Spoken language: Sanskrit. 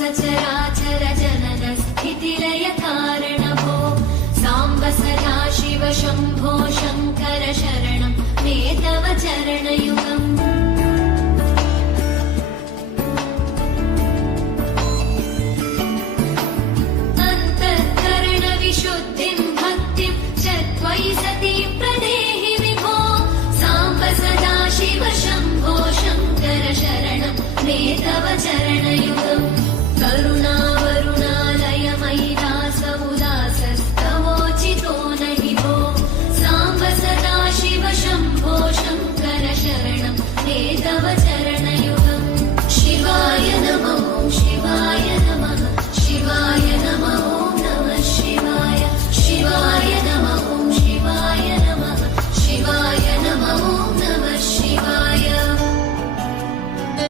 सचराचर जनन स्थितिलय कारण भो साम्ब सदा शिव शम्भो शङ्कर शरणं मे तव चरणयुगम्।